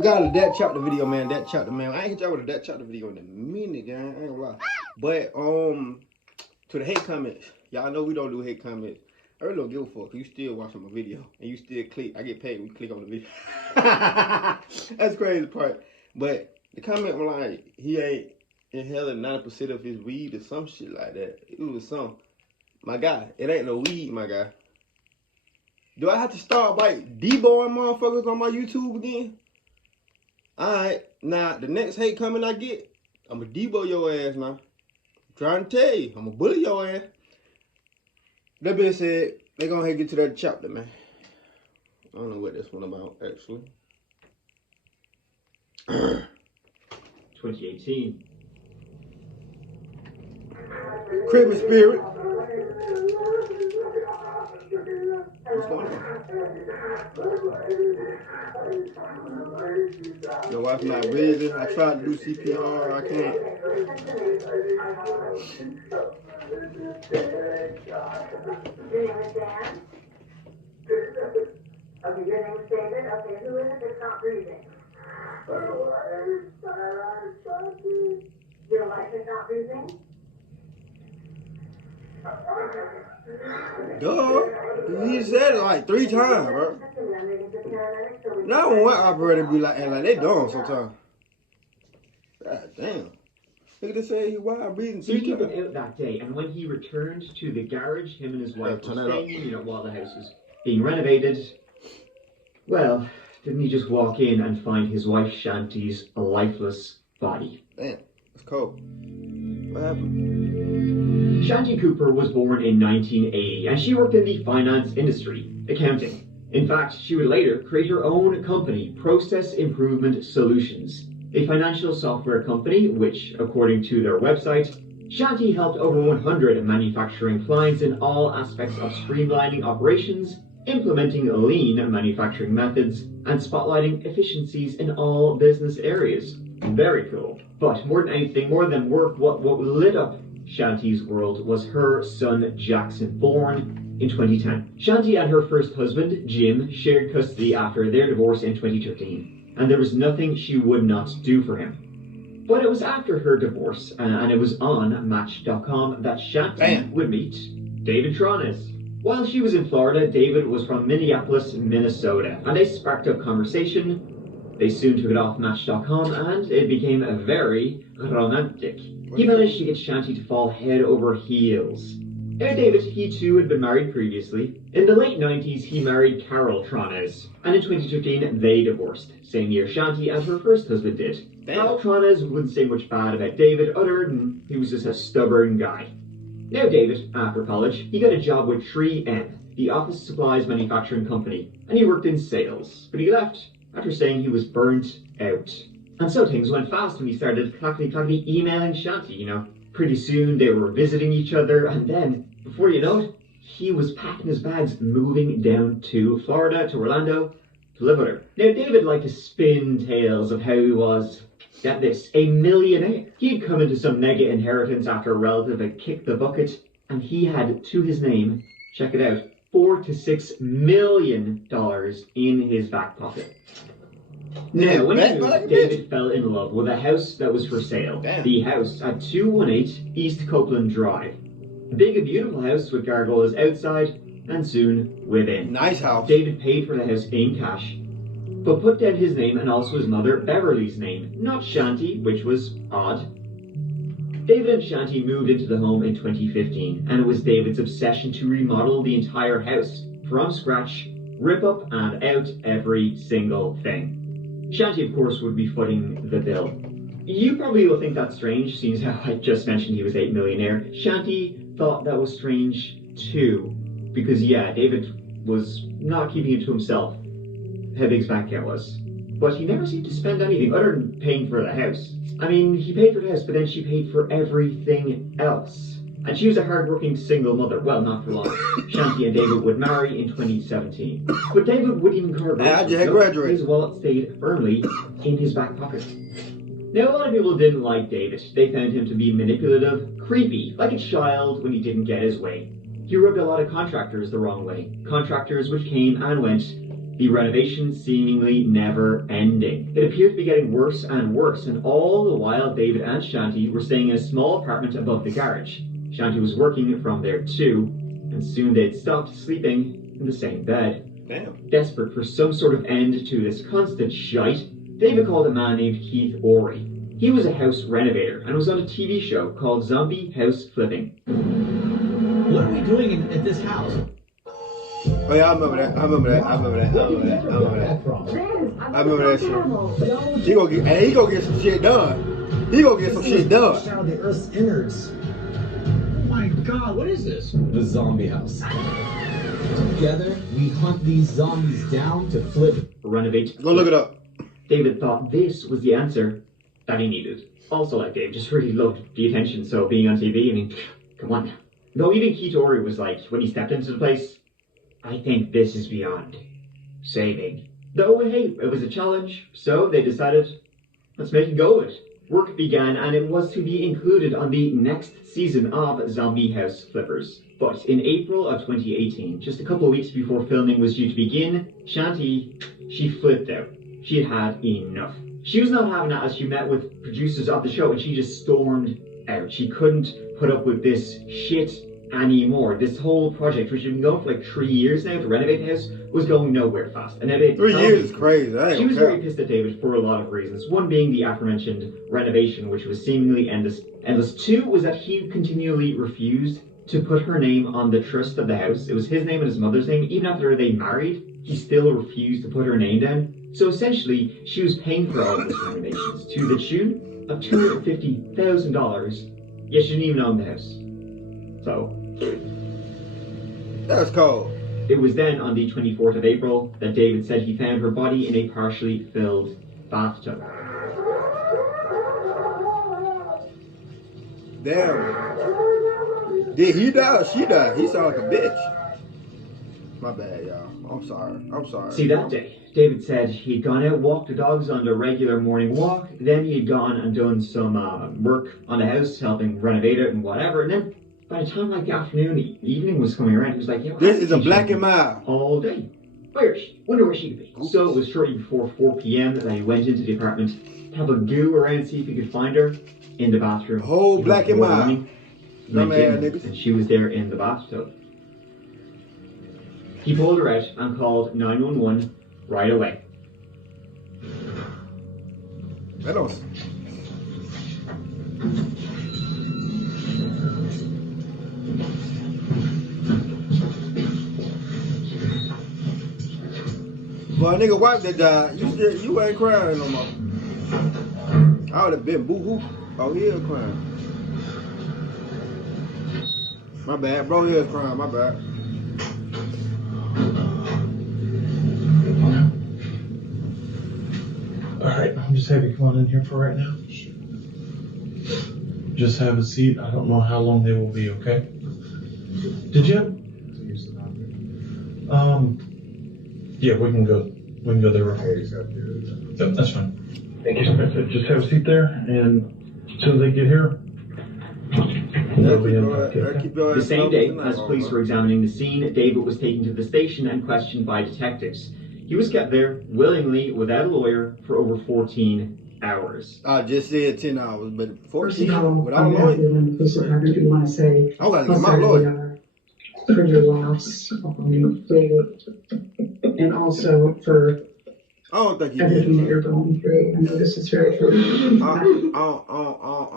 We got a that chapter video, man. That chapter, man. I ain't hit y'all with a that chapter video in a minute, gang. I ain't gonna lie. But to the hate comments, y'all know we don't do hate comments. I really don't give a fuck. You still watching my video and you still click. I get paid when you click on the video. That's the crazy part. But the comment was like, he ain't inhaling 90% of his weed or some shit like that. It was some. My guy, it ain't no weed, my guy. Do I have to start like deboing motherfuckers on my YouTube again? Alright, now the next hate comment I get, I'ma debo your ass now. I'm trying to tell you, I'ma bully your ass. That being said, they gonna ahead get to that chapter, man. I don't know what this one about, actually. 2018. Christmas spirit. What's going on? Your wife's not breathing. I tried to do CPR. I can't. Your name is Dan? Okay, your name is David. Okay, who is it that's not breathing? Your wife is not breathing? Duh. He said it like 3 times, bro. Now when one operator be like, and like they dumb sometimes. God damn. Look at this, say he wild breathing 3 He times. went out that day, and when he returned to the garage, him and his wife were staying in, while the house was being renovated. Well, didn't he just walk in and find his wife Shanti's lifeless body? Damn, it's cold. What happened? Shanti Cooper was born in 1980, and she worked in the finance industry, accounting. In fact, she would later create her own company, Process Improvement Solutions, a financial software company which, according to their website, Shanti helped over 100 manufacturing clients in all aspects of streamlining operations, implementing lean manufacturing methods, and spotlighting efficiencies in all business areas. Very cool. But more than anything, more than work, what lit up Shanti's world was her son Jackson, born in 2010. Shanti and her first husband, Jim, shared custody after their divorce in 2013, and there was nothing she would not do for him. But it was after her divorce, and it was on Match.com, that Shanti would meet David Tronnes. While she was in Florida, David was from Minneapolis, Minnesota, and they sparked up conversation. They soon took it off Match.com, and it became very romantic. He managed to get Shanti to fall head over heels. Now David, he too had been married previously. In the late 90s, he married Carol Tronnes, and in 2015, they divorced. Same year Shanti and her first husband did. Carol Tronnes wouldn't say much bad about David, other than he was just a stubborn guy. Now David, after college, he got a job with 3M, the office supplies manufacturing company, and he worked in sales. But he left after saying he was burnt out. And so things went fast when he started clackety emailing Shanti, Pretty soon they were visiting each other, and then, before you know it, he was packing his bags, moving down to Florida, to Orlando, to live with her. Now David liked to spin tales of how he was, get this, a millionaire. He'd come into some mega inheritance after a relative had kicked the bucket, and he had to his name, check it out, $4 to $6 million in his back pocket. Now, when he moved, David fell in love with a house that was for sale. Damn. The house at 218 East Copeland Drive. A big and beautiful house with gargoyles outside and soon within. Nice house. David paid for the house in cash, but put down his name and also his mother Beverly's name, not Shanti, which was odd. David and Shanti moved into the home in 2015, and it was David's obsession to remodel the entire house from scratch, rip up and out every single thing. Shanti, of course, would be footing the bill. You probably will think that's strange, seeing as how I just mentioned he was a millionaire. Shanti thought that was strange too, because yeah, David was not keeping it to himself how big his bank account was. But he never seemed to spend anything other than paying for the house. I mean, he paid for the house, but then she paid for everything else. And she was a hard-working single mother. Well, not for long. Shanti and David would marry in 2017. But David wouldn't even cover his wallet stayed firmly in his back pocket. Now, a lot of people didn't like David. They found him to be manipulative, creepy, like a child when he didn't get his way. He rubbed a lot of contractors the wrong way. Contractors which came and went the renovation seemingly never ending. It appeared to be getting worse and worse, and all the while David and Shanti were staying in a small apartment above the garage. Shanti was working from there too, and soon they'd stopped sleeping in the same bed. Damn. Desperate for some sort of end to this constant shite, David called a man named Keith Orey. He was a house renovator and was on a TV show called Zombie House Flipping. What are we doing at this house? Oh yeah, I remember that. I remember that. I remember that. I remember that. I remember that. I remember that shit. He gonna get some shit done. He gonna get some shit done. Shout out the Earth's innards. Oh my God, what is this? The zombie house. Together, we hunt these zombies down to flip. Renovate. Go look it up. David thought this was the answer that he needed. Also, like Dave, just really loved the attention, so being on TV, I mean, come on now. Though even Keith Orey was like, when he stepped into the place, I think this is beyond saving. Though, hey, it was a challenge, so they decided, let's make a go of it. Work began, and it was to be included on the next season of Zombie House Flippers. But in April of 2018, just a couple of weeks before filming was due to begin, Shanti, she flipped out. She had had enough. She was not having it as she met with producers of the show, and she just stormed out. She couldn't put up with this shit anymore. This whole project, which had been going for like 3 years now to renovate the house, was going nowhere fast. And 3 years is crazy. She was very pissed at David for a lot of reasons. One being the aforementioned renovation, which was seemingly endless. Two was that he continually refused to put her name on the trust of the house. It was his name and his mother's name. Even after they married, he still refused to put her name down. So essentially, she was paying for all of this renovations to the tune of $250,000, yet she didn't even own the house. So that's cold. It was then on the 24th of April that David said he found her body in a partially filled bathtub. Damn. Did he die or she die? He sounded like a bitch. My bad, y'all. I'm sorry. I'm sorry. See, that day, David said he'd gone out, walked the dogs on a regular morning walk, then he'd gone and done some work on the house, helping renovate it and whatever, and then by the time like the afternoon, the evening was coming around, he was like, yeah, this is a black and mild. All day. Where is she? Wonder where she could be. Oops. So it was shortly before 4 p.m. that he went into the apartment to have a goo around, see if he could find her in the bathroom. Whole black and mild. And she was there in the bathtub. He pulled her out and called 911 right away. I don't. Well, nigga, wife that died, you ain't crying no more. I would have been boo-hoo. Oh, he is crying. My bad, bro, he is crying, my bad. Alright, I'll just have you come on in here for right now. Just have a seat. I don't know how long they will be, okay? Did you? Yeah, we can go there. Yep, that's fine. Thank you so much. Just have a seat there, and as soon as they get here, they'll be in. The same day, as police were examining the scene, David was taken to the station and questioned by detectives. He was kept there willingly without a lawyer for over 14 hours. I just said 10 hours, but 14 without a lawyer. Police department, do want to say I gotta get my lawyer. For your loss, David, and also for everything that you're going through. I know this is very true. I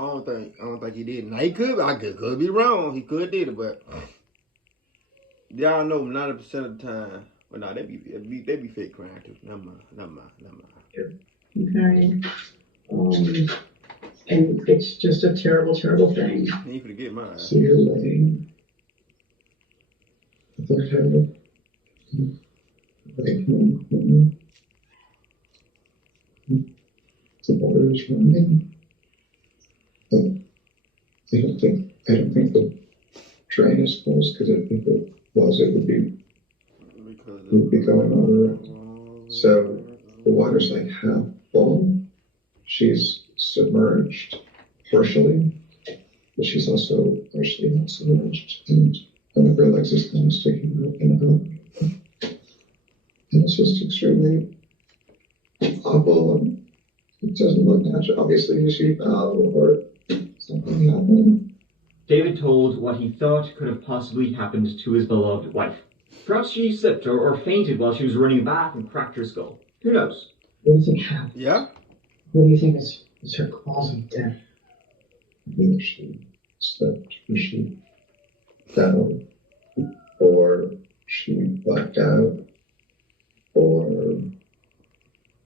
don't think he did. Now he could. I could be wrong. He could did it, but y'all know 90% of the time. Well, no, they be fake crying too. Never mind. Okay. And it's just a terrible, terrible thing. You could get mine. So you're living. The water is running. I don't think the drain is closed because if it was, it would be going over. So the water's like half full. She's submerged partially, but she's also partially not submerged. And one of her legs is kind of sticking up and out. And it's just extremely awful, and it doesn't look natural. Obviously, she fell or something happened. David told what he thought could have possibly happened to his beloved wife. Perhaps she slipped or fainted while she was running back and cracked her skull. Who knows? What do you think happened? Yeah? What do you think is her cause of death? Either she slipped or she fell, or she blacked out, or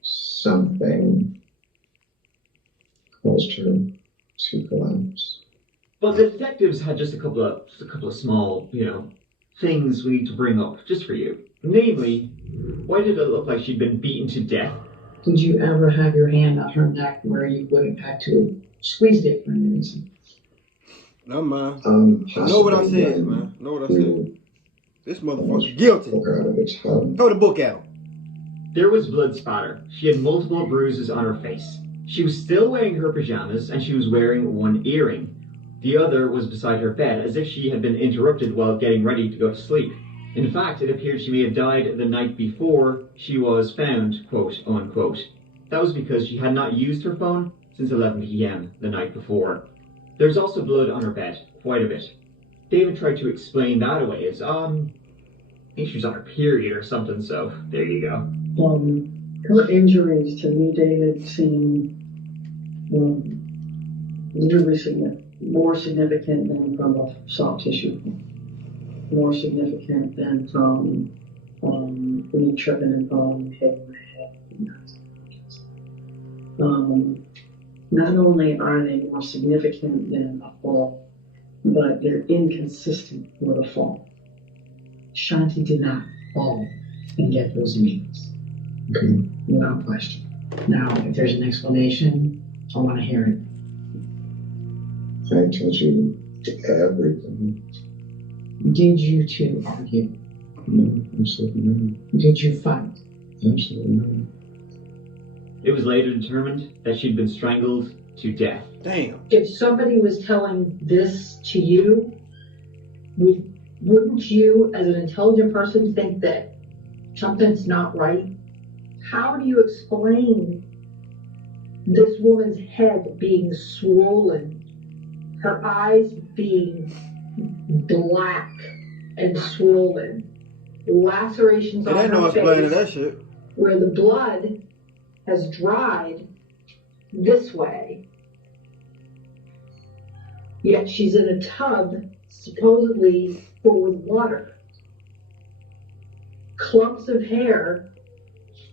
something caused her to collapse. But the detectives had just a couple of small, things we need to bring up just for you. Namely, why did it look like she'd been beaten to death? Did you ever have your hand on her neck where you would have had to squeeze it for any reason? No, man. Possibly Know what I said, when man. Know what I we said. This motherfucker's guilty. took her out of its hub. Throw the book at him. There was blood spatter. She had multiple bruises on her face. She was still wearing her pajamas, and she was wearing one earring. The other was beside her bed, as if she had been interrupted while getting ready to go to sleep. In fact, it appeared she may have died the night before she was found, quote unquote. That was because she had not used her phone since 11 p.m. the night before. There's also blood on her bed, quite a bit. David tried to explain that away as, I think she was on her period or something, so there you go. Her injuries to me, David, seem literally more significant than from a soft tissue, more significant than from me tripping and falling, hitting my head. Not only are they more significant than a fall, but they're inconsistent with a fall. Shanti did not fall and get those injuries. Okay. Without question. Now, if there's an explanation, I want to hear it. I told you everything. Did you two argue? No, absolutely not. Did you fight? Absolutely not. It was later determined that she'd been strangled to death. Damn. If somebody was telling this to you, wouldn't you, as an intelligent person, think that something's not right? How do you explain this woman's head being swollen, her eyes being black and swollen, lacerations It on ain't no her explaining face that shit. where the blood has dried this way, yet she's in a tub supposedly full with water. Clumps of hair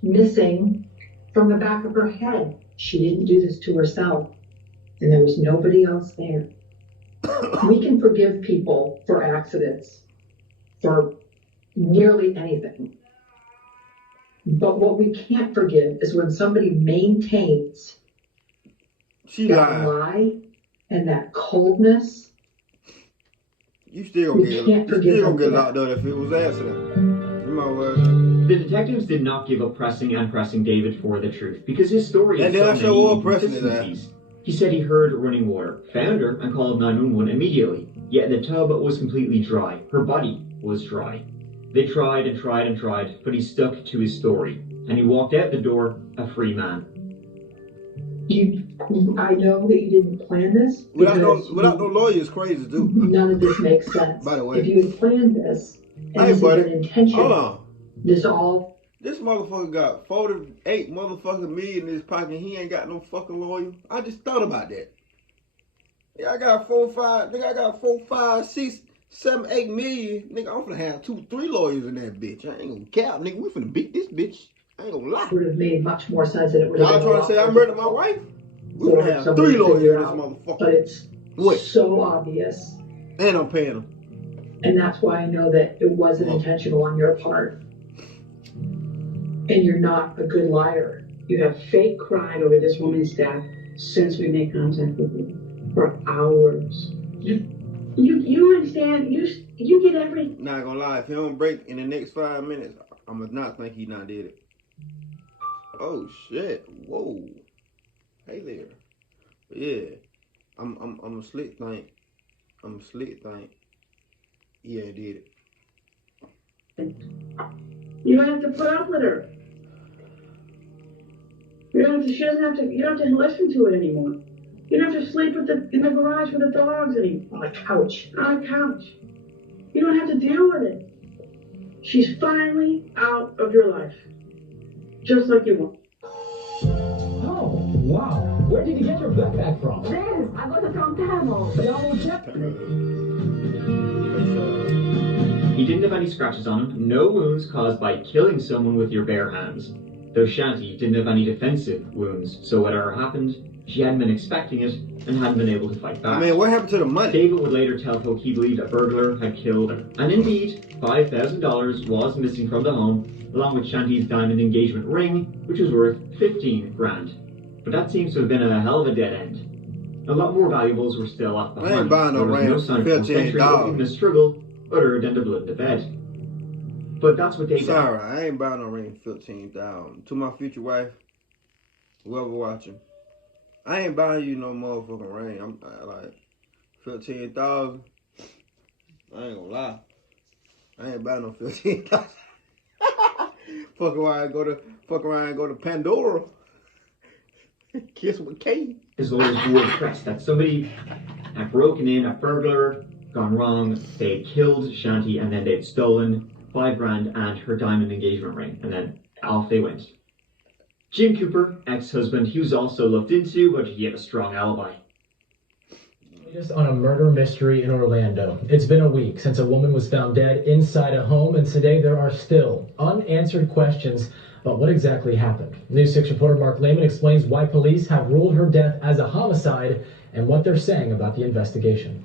missing from the back of her head. She didn't do this to herself, and there was nobody else there. We can forgive people for accidents, for nearly anything. But what we can't forgive is when somebody maintains She that lied. lie and that coldness. You still We gonna can't get forgive still him gonna get for locked that. up if it was accident. You might well. The detectives did not give up pressing David for the truth, because his story And had then I so show many up pressing his ass. inconsistencies. He said he heard running water, found her, and called 911 immediately. Yet the tub was completely dry. Her body was dry. They tried and tried and tried, but he stuck to his story, and he walked out the door a free man. I know that you didn't plan this. Without no lawyer is crazy too. None of this makes sense. By the way. If you had planned this, and Hey this buddy, had been intentional, hold on. this all. This motherfucker got 48 motherfucking million in his pocket. He ain't got no fucking lawyer. I just thought about that. Yeah, I got 4, 5, 6, 7, 8 million. Nigga, I'm finna have 2, 3 lawyers in that bitch. I ain't gonna cap, nigga. We finna beat this bitch. I ain't gonna lie. Would have made much more sense, and it would have Y'all been a trying to lot say I more murdered my difficult wife? We for finna have somebody 3 to lawyers in figure this out. motherfucker. But it's What? so obvious, And I'm paying them. and that's why I know that it wasn't intentional on your part. And you're not a good liar. You have fake cried over this woman's death since we made contact with you for hours. You understand? You get everything. Not gonna lie, if he don't break in the next 5 minutes, I'ma not think he not did it. Oh shit! Whoa! Hey there. But yeah, I'm a slick thing. I'm a slick thing. Yeah, I did it. You don't have to put up with her. She doesn't have to, you don't have to listen to it anymore. You don't have to sleep in the garage with the dogs anymore. On a couch. On a couch. You don't have to deal with it. She's finally out of your life. Just like you want. Oh, wow. Where did you get your backpack from? This, I got it from Thermal. He didn't have any scratches on him, no wounds caused by killing someone with your bare hands. Though Shanti didn't have any defensive wounds, so whatever happened, she hadn't been expecting it and hadn't been able to fight back. I mean, what happened to the money? David would later tell folk he believed a burglar had killed her. And indeed, $5,000 was missing from the home, along with Shanti's diamond engagement ring, which was worth 15 grand. But that seems to have been a hell of a dead end. A lot more valuables were still left behind. I ain't buying no There was ring no for sign of entry, or $15. even a struggle, other than the blood in the bed. But that's what David... Sorry, I ain't buying no ring for $15,000. To my future wife, whoever watching, I ain't buying you no motherfucking ring. I'm like $15,000. I ain't gonna lie. I ain't buying no $15,000. Fuck around and go to Pandora. Kiss with Kate. His lawyers were impressed that somebody had broken in, a burglar, gone wrong, they'd killed Shanti, and then they'd stolen $5 grand and her diamond engagement ring, and then off they went. Jim Cooper, ex-husband, he was also looked into, but he had a strong alibi. On a murder mystery in Orlando. It's been a week since a woman was found dead inside a home, and today there are still unanswered questions about what exactly happened. News 6 reporter Mark Lehman explains why police have ruled her death as a homicide and what they're saying about the investigation.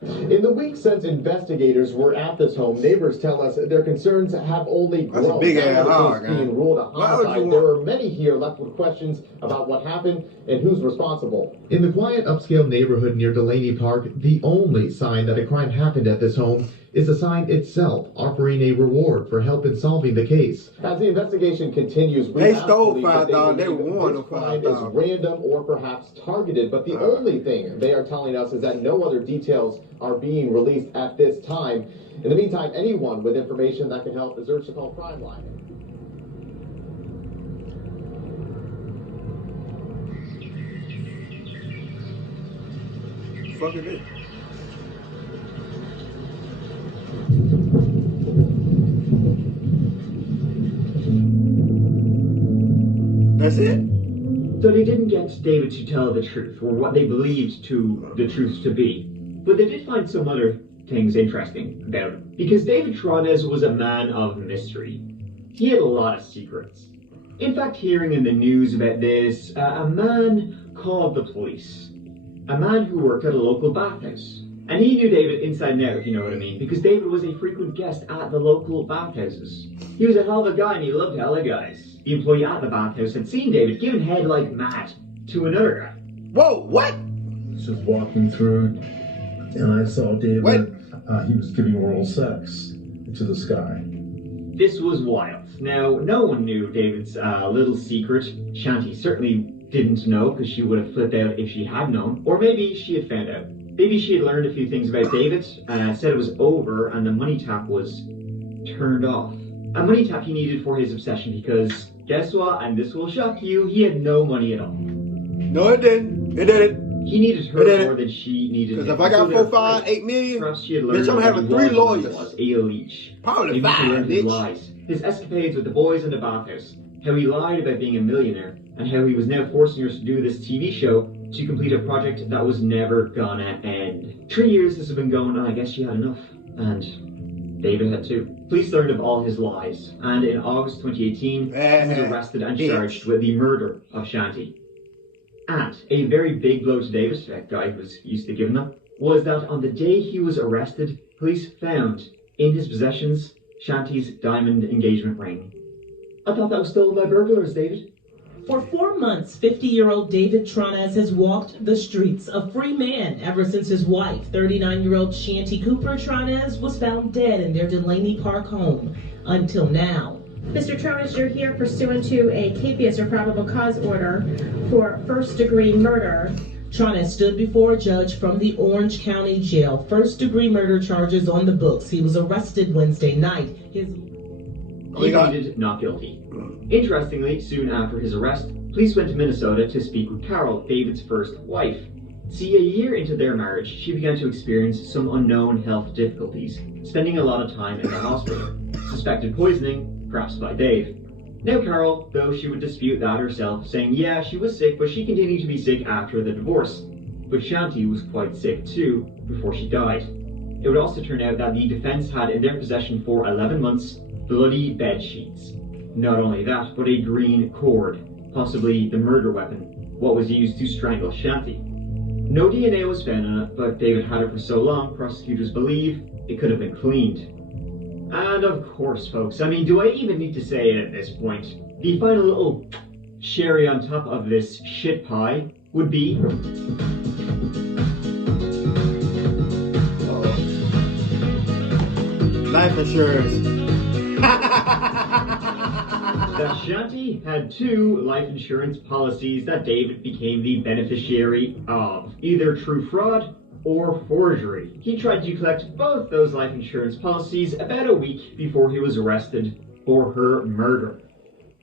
In the week since investigators were at this home, neighbors tell us their concerns have only grown. That's a big ass hog, being ruled a homicide. There are many here left with questions about what happened and who's responsible. In the quiet upscale neighborhood near Delaney Park, the only sign that a crime happened at this home is the sign itself offering a reward for help in solving the case. As the investigation continues, we they have stole believed that $5. They believe won this the crime is $5. random or perhaps targeted, but the only thing they are telling us is that no other details are being released at this time. In the meantime, anyone with information that can help is urged to call Crime Line. Fuck it is. That's it? So they didn't get David to tell the truth, or what they believed the truth to be. But they did find some other things interesting about him. Because David Tronnes was a man of mystery. He had a lot of secrets. In fact, hearing in the news about this, a man called the police. A man who worked at a local bathhouse. And he knew David inside and out, if you know what I mean, because David was a frequent guest at the local bathhouses. He was a hell of a guy and he loved hella guys. The employee at the bathhouse had seen David giving head like mad to another guy. Whoa, what? Just walking through, and I saw David. What? He was giving oral sex to this guy. This was wild. Now, no one knew David's little secret. Shanti certainly didn't know, because she would have flipped out if she had known. Or maybe she had found out. Maybe she had learned a few things about David, said it was over, and the money tap was turned off. A money tap he needed for his obsession, because guess what? And this will shock you, he had no money at all. No, it didn't. It didn't. He needed her more than she needed him. Because if I got 4, 5, 8 million, bitch, I'm having 3 lawyers. A leech. Probably Maybe 5, he learned his bitch. lies. His escapades with the boys in the bathhouse. How he lied about being a millionaire. And how he was now forcing her to do this TV show to complete a project that was never gonna end. 3 years this has been going on, I guess she had enough. And David had too. Police learned of all his lies. And in August 2018, he was arrested and charged with the murder of Shanti. And a very big blow to David, that guy who was used to giving them, was that on the day he was arrested, police found in his possessions Shanti's diamond engagement ring. I thought that was stolen by burglars, David. For 4 months, 50-year-old David Tronnes has walked the streets, a free man ever since his wife, 39-year-old Shanti Cooper Tronnes, was found dead in their Delaney Park home. Until now. Mr. Tronnes, you're here pursuant to a capious or probable cause order for first-degree murder. Tronnes stood before a judge from the Orange County Jail. First-degree murder charges on the books. He was arrested Wednesday night. He pleaded not guilty. Interestingly, soon after his arrest, police went to Minnesota to speak with Carol, David's first wife. See, a year into their marriage, she began to experience some unknown health difficulties, spending a lot of time in the hospital. Suspected poisoning, perhaps by Dave. Now Carol, though she would dispute that herself, saying yeah, she was sick, but she continued to be sick after the divorce. But Shanti was quite sick too, before she died. It would also turn out that the defense had in their possession for 11 months bloody bed sheets. Not only that, but a green cord, possibly the murder weapon, what was used to strangle Shanti. No DNA was found on it, but David had it for so long, prosecutors believe it could have been cleaned. And of course, folks, I mean, do I even need to say it at this point? The final little cherry on top of this shit pie would be... life insurance. That Shanti had 2 life insurance policies that David became the beneficiary of, either true fraud or forgery. He tried to collect both those life insurance policies about a week before he was arrested for her murder.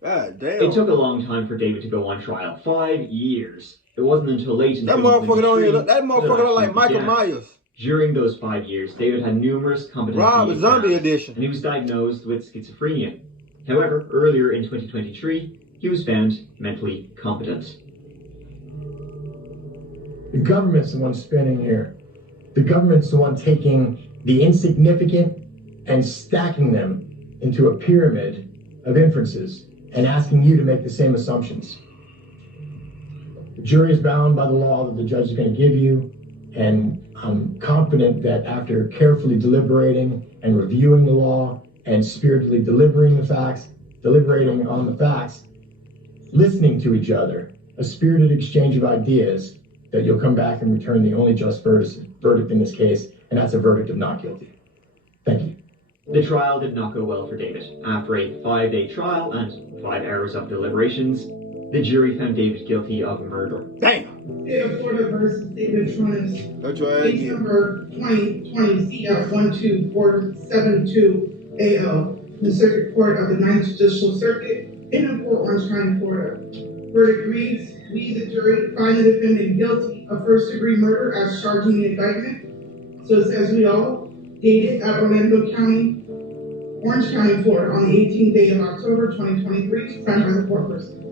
God damn. It took a long time for David to go on trial, 5 years. It wasn't until late in that motherfucker look like Michael Myers. During those 5 years, David had numerous competency Zombie edition, and he was diagnosed with schizophrenia. However, earlier in 2023, he was found mentally competent. The government's the one spinning here. The government's the one taking the insignificant and stacking them into a pyramid of inferences and asking you to make the same assumptions. The jury is bound by the law that the judge is going to give you, and I'm confident that after carefully deliberating and reviewing the law and spiritually deliberating on the facts, listening to each other, a spirited exchange of ideas, that you'll come back and return the only just verdict in this case, and that's a verdict of not guilty. Thank you. The trial did not go well for David. After a 5-day trial and 5 hours of deliberations, the jury found David guilty of murder. Damn! State of Florida versus David Tronnes. That's right. Case number 2020 CF 12472 AL. The Circuit Court of the 9th Judicial Circuit in and for Orange County, Florida. Verdict reads, we, the jury, find the defendant guilty of first-degree murder as charged in the indictment. So it says we all, dated at Orlando County, Orange County, Florida, on the 18th day of October 2023, signed by the foreperson.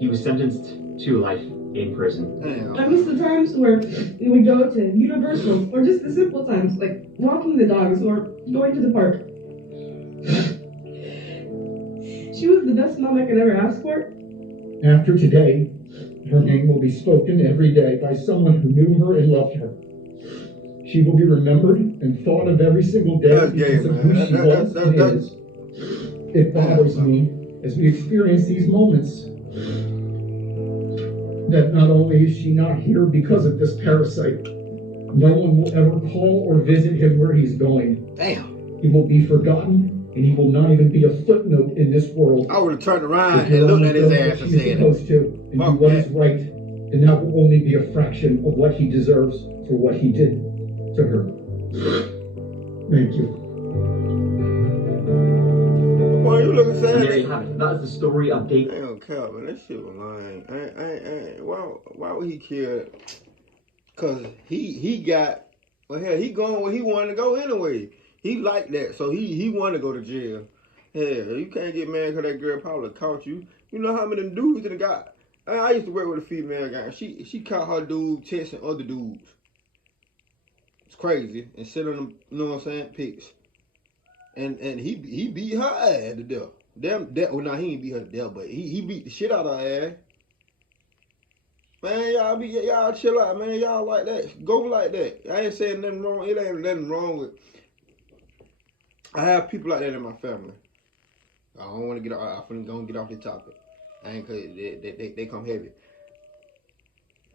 He was sentenced to life in prison. I miss the times where we would go to Universal, or just the simple times, like walking the dogs or going to the park. She was the best mom I could ever ask for. After today, her name will be spoken every day by someone who knew her and loved her. She will be remembered and thought of every single day because of who she was and is. It bothers me as we experience these moments that not only is she not here because of this parasite, no one will ever call or visit him where he's going. Damn. He will be forgotten, and he will not even be a footnote in this world. I would have turned around and looked at his ass and said, supposed to, and do what is right, and that will only be a fraction of what he deserves for what he did to her. Thank you. Why you looking sad? And there you have it. That is the story of David. Damn, Calvin, that shit was lying. Why would he kill? Cause he got, well, hell, he going where he wanted to go anyway. He liked that, so he wanted to go to jail. Hell, you can't get mad because that girl probably caught you. You know how many dudes that got? I used to work with a female guy. She caught her dude texting other dudes. It's crazy, and sending them, you know what I'm saying, pics. And he beat her ass to death. Well, nah, he ain't beat her to death, but he beat the shit out of her ass. Man, y'all chill out, man. Y'all like that. Go like that. I ain't saying nothing wrong. It ain't nothing wrong with. I have people like that in my family. I don't want to get off. I'm gonna get off the topic. I ain't cause they come heavy.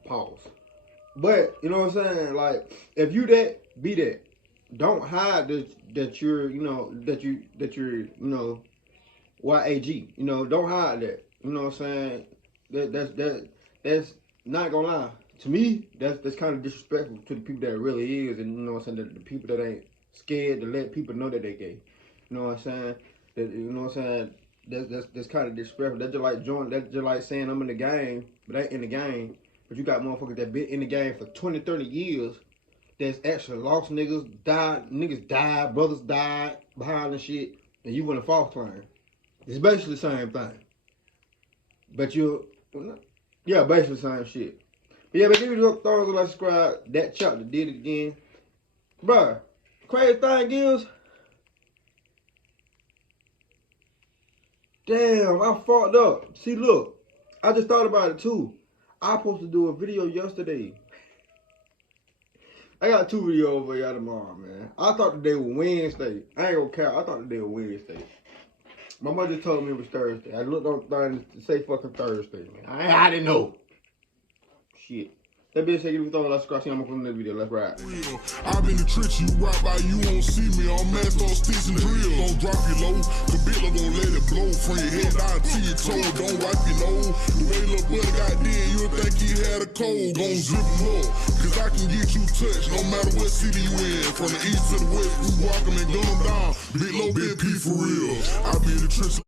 Pause. But you know what I'm saying? Like, if you that, be that. Don't hide that you're, you know, that you're, you know, YAG. You know, don't hide that. You know what I'm saying? That's not gonna lie. To me, that's kind of disrespectful to the people that it really is, and you know what I'm saying, the people that ain't scared to let people know that they gay. You know what I'm saying? That, you know what I'm saying? That's kind of disrespectful. That's just like saying I'm in the game, but I ain't in the game. But you got motherfuckers that been in the game for 20, 30 years that's actually lost niggas, died, brothers died behind and shit, and you want a false claim. It's basically the same thing. But basically the same shit. But yeah, but give me the thumbs up, like, subscribe. That chapter did it again. Bruh, crazy thing is, damn, I fucked up. See, look, I just thought about it too. I supposed to do a video yesterday. I got 2 videos for y'all tomorrow, man. I thought the day was Wednesday. I ain't gonna count. I thought the day was Wednesday. My mother told me it was Thursday. I looked on things to say fucking Thursday, man. I didn't know. Shit. That bitch say give me a thumbs up, subscribe, see I'm gonna put another video. Let's ride. I've been the trench, you right by, you won't see me. I'm masked on sticks and drill. Don't drop you low, the bill gon' let it blow. From your head down to your toe, don't wipe your nose. The way little buddy got dead, you'll think he had a cold. Gon' zip him up, cause I can get you touched, no matter what city you in. From the east to the west, we walk 'em and gun 'em down. Big low, big P for real. I be in the trench.